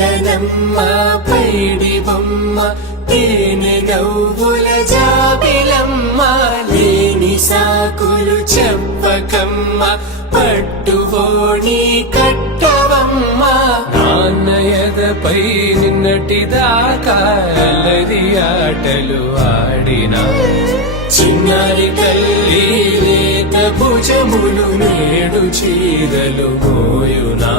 చిలకనమ్మ పైడి బొమ్మ తేనె గవ్వుల జాబిలమ్మ లేని సాకులు చెప్పకమ్మ పట్టువోణి కట్టవమ్మ నాన్నయదపై నిన్నటిదాకా అల్లరి ఆటలు ఆడినా చిన్నారి తల్లి లేత భుజములు నేడు చీరలు మోయునా